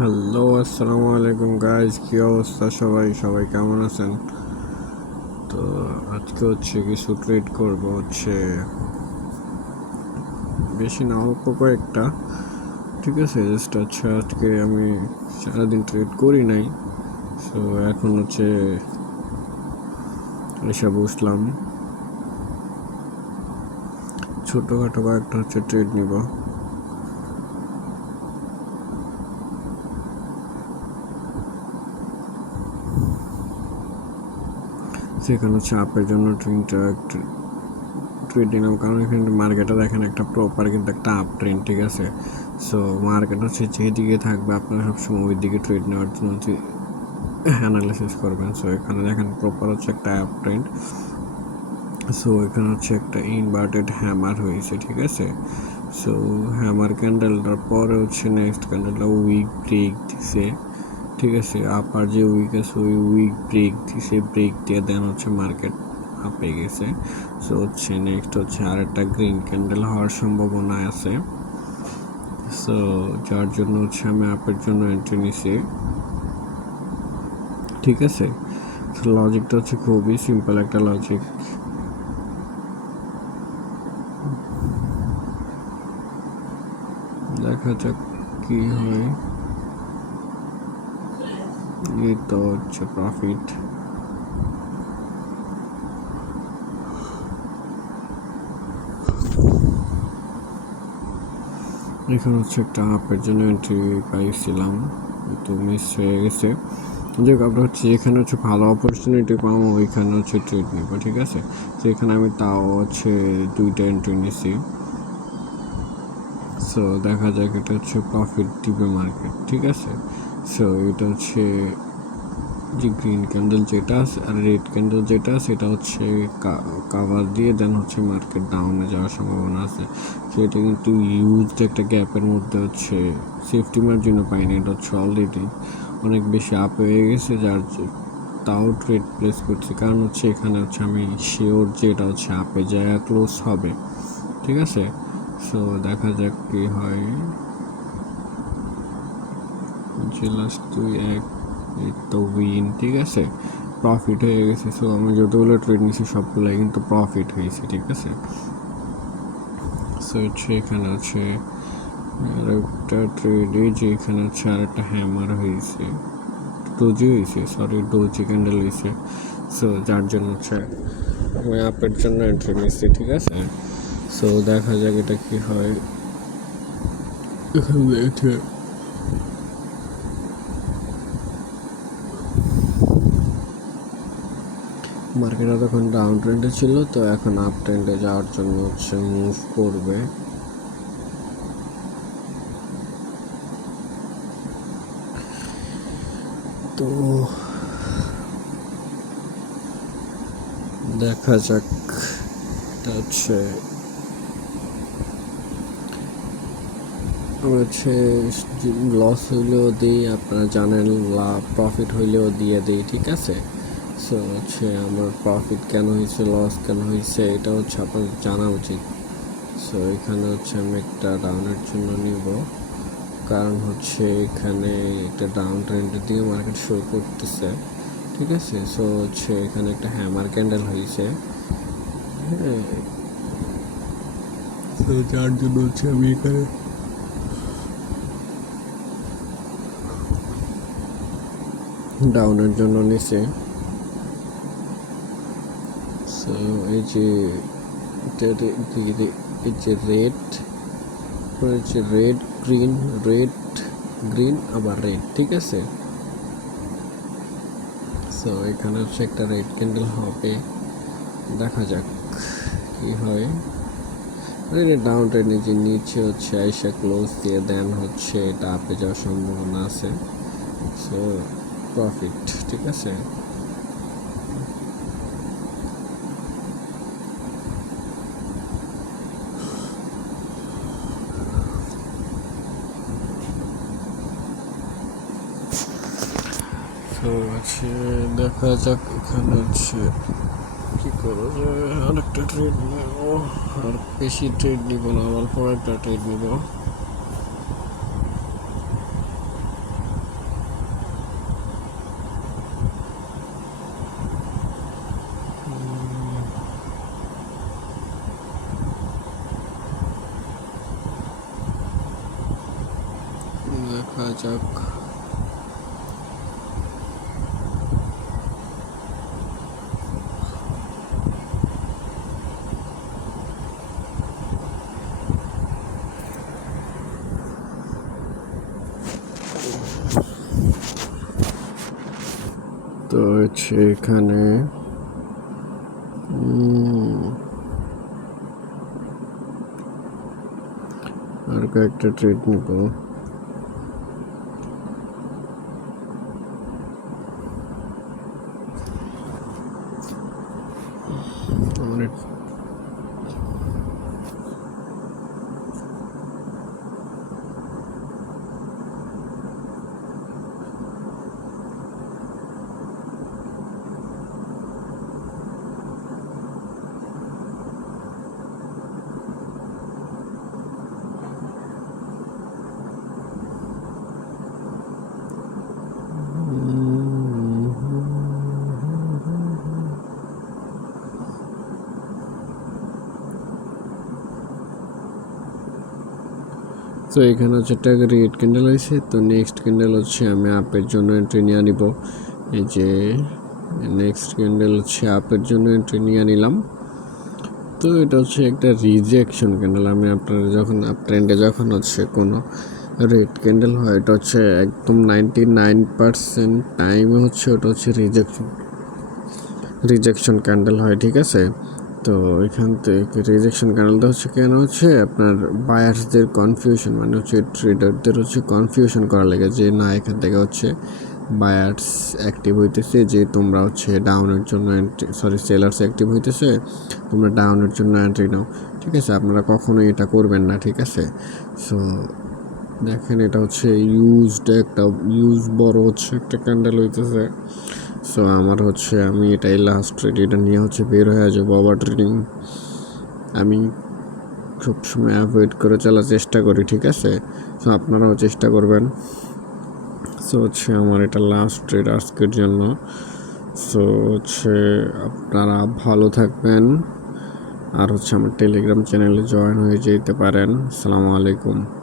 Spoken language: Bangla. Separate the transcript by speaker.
Speaker 1: হ্যালো, আসসালামু আলাইকুম গাইজ কি অবস্থা সবাই? সবাই কেমন আছেন? তো আজকে হচ্ছে কিছু ট্রেড করব, হচ্ছে বেশি না, অল্প কয়েকটা, ঠিক আছে? জাস্ট হচ্ছে আজকে আমি সারাদিন ট্রিট করি নাই সো এখন হচ্ছে এসে বসলাম। ছোটোখাটো কয়েকটা হচ্ছে ট্রেড নিব। সেখানে হচ্ছে আপের জন্য ট্রেনটা একটু ট্রেড নিলাম কারণ এখানে মার্কেটে দেখেন একটা প্রপার কিন্তু একটা আপ ট্রেন ঠিক আছে? সো মার্কেট হচ্ছে যেদিকে থাকবে আপনারা সবসময় ওই দিকে ট্রেড নেওয়ার জন্য অ্যানালিসিস করবেন। সো এখানে দেখেন প্রপার হচ্ছে একটা আপ ট্রেন্ড সো এখানে হচ্ছে একটা ইনভার্টেড হ্যামার হয়েছে, ঠিক আছে? সো হ্যামার ক্যান্ডেলটার পরে হচ্ছে নেক্সট ক্যান্ডেলটা উইক ব্রেক দিছে। ঠিক আছে, আপার যে উইক আছে, ওই উইক ব্রেক দিছে ব্রেক দিয়ে দেন হচ্ছে মার্কেট আপে গেছে। সো হচ্ছে নেক্সট হচ্ছে আর একটা গ্রিন ক্যান্ডেল হওয়ার সম্ভাবনা আছে। সো যার জন্য হচ্ছে আমি আপের জন্য এন্ট্রি নিছি। ঠিক আছে? লজিকটা হচ্ছে খুবই সিম্পল একটা লজিক দেখা যাক কি হয়। এই তো হচ্ছে প্রফিট এখানে হচ্ছে একটা আপের জন্য এন্ট্রি পাইছিলাম তো মিস হয়ে গেছে যাক আমরা হচ্ছে এখানে হচ্ছে ভালো অপরচুনিটি পাবো ওইখানে হচ্ছে ট্রেড নিব ঠিক আছে তো এখানে আমি তাও হচ্ছে দুইটা এন্ট্রি নিছি সো দেখা যাক এটা হচ্ছে প্রফিট দিবে মার্কেট ঠিক আছে সো এটা হচ্ছে যে গ্রিন ক্যান্ডেল যেটা আছে আর রেড ক্যান্ডেল যেটা সেটা হচ্ছে কাভার দিয়ে দেন হচ্ছে মার্কেট ডাউনে যাওয়ার সম্ভাবনা আছে। সো এটা কিন্তু ইউজ একটা গ্যাপের মধ্যে হচ্ছে সেফটি মার্জিনও পাইনি, এটা হচ্ছে অলরেডি অনেক বেশি আপ হয়ে গেছে, যার তাও ট্রেড প্লেস করছি। কারণ হচ্ছে এখানে হচ্ছে আমি শিওর যে এটা হচ্ছে আপে যায় ক্লোজ হবে। ঠিক আছে? সো দেখা যাক কি হয়। যে লাস্ট দুই এক তো উইন ঠিক আছে? প্রফিট হয়ে গেছে। সো আমি যতগুলো ট্রেড নিয়েছি সবগুলোই কিন্তু প্রফিট হয়েছে, ঠিক আছে? সো হচ্ছে এখানে আছে, আর একটা ট্রেডে যে এখানে হচ্ছে আর একটা হ্যামার হয়েছে। ডোজি হয়েছে সরি ডোজি ক্যান্ডেল হয়েছে। সো যার জন্য হচ্ছে, আমি আপের জন্য এন্ট্রি নিচ্ছি ঠিক আছে? সো দেখা যাক এটা কি হয়। এখানে মার্কেটে তখন ডাউন ট্রেন্ডে ছিল, তো এখন আপ ট্রেন্ডে যাওয়ার জন্য হচ্ছে মুভ করবে। তো দেখা যাক হচ্ছে হচ্ছে লস হইলেও দিই, আপনারা জানেন লাভ প্রফিট হইলেও দিয়ে দিই, ঠিক আছে? সো হচ্ছে আমার প্রফিট কেন হয়েছে লস কেন হয়েছে এটা হচ্ছে আপনাদের জানা উচিত। সো এখানে হচ্ছে আমি একটা ডাউনের জন্য নিব। কারণ হচ্ছে এখানে একটা ডাউন ট্রেন্ডের দিকে মার্কেট শো করতেছে ঠিক আছে? সো হচ্ছে এখানে একটা হ্যামার ক্যান্ডেল হয়েছে। হ্যাঁ তো যার জন্য হচ্ছে আমি এখানে ডাউনের জন্য নিচে সো এই যে এই যে রেড হচ্ছে রেড গ্রিন রেড গ্রিন আবার রেড ঠিক আছে? সো এখানে হচ্ছে একটা রেড ক্যান্ডেল হবে। দেখা যাক কি হয়। ডাউন ট্রেনে যে নিচে হচ্ছে আইসা ক্লোজ দিয়ে দেন হচ্ছে, এটা আপে যাওয়ার সম্ভাবনা আছে। সো প্রফিট ঠিক আছে? হচ্ছে দেখা যাক এখানে হচ্ছে কি করো যায়। আরেকটা ট্রেড নেব। আর বেশি ট্রেড নিব না আমার অল্প একটা ট্রেড নিব। দেখা যাক। তো উম, আর কয়েকটা ট্রেড নিব। আমার তো এখানে হচ্ছে একটা রেড ক্যান্ডেল হয়েছে তো নেক্সট ক্যান্ডেল হচ্ছে আমি আপের জন্য এন্ট্রি নিয়ে নিব। এই যে নেক্সট ক্যান্ডেল হচ্ছে আপের জন্য এন্ট্রি নিয়ে নিলাম। তো এটা হচ্ছে একটা রিজেকশন ক্যান্ডেল আমি আপনার যখন আপ ট্রেন্ডে যখন হচ্ছে কোনো রেড ক্যান্ডেল হয়, এটা হচ্ছে একদম নাইনটি নাইন পার্সেন্ট টাইমে হচ্ছে ওটা হচ্ছে রিজেকশন রিজেকশন ক্যান্ডেল হয়, ঠিক আছে? তো এখান থেকে রিজেকশন ক্যান্ডেলটা হচ্ছে কেন? হচ্ছে আপনার বায়ার্সদের কনফিউশন মানে হচ্ছে ট্রেডারদের হচ্ছে কনফিউশন করা লাগে যে, না, এখান থেকে হচ্ছে বায়ার্স অ্যাক্টিভ হইতেছে, যে তোমরা হচ্ছে ডাউনের জন্য সরি সেলার্স অ্যাক্টিভ হইতেছে, তোমরা ডাউনের জন্য এন্ট্রি নাও। ঠিক আছে? আপনারা কখনোই এটা করবেন না, ঠিক আছে? সো দেখেন এটা হচ্ছে ইউজড একটা ইউজ বড় হচ্ছে একটা ক্যান্ডেল হইতেছে। সো আমার হচ্ছে, আমি এটাই লাস্ট ট্রেড এটা নিয়ে হচ্ছে বের হয়ে যাব আবার ট্রেডিং আমি সবসময় অ্যাভয়েড করে চলার চেষ্টা করি, ঠিক আছে? সো আপনারাও চেষ্টা করবেন। সো হচ্ছে আমার এটা লাস্ট ট্রেড আজকের জন্য। সো হচ্ছে আপনারা ভালো থাকবেন। আর হচ্ছে আমার টেলিগ্রাম চ্যানেলে জয়েন হয়ে যেতে পারেন। আসসালামু আলাইকুম।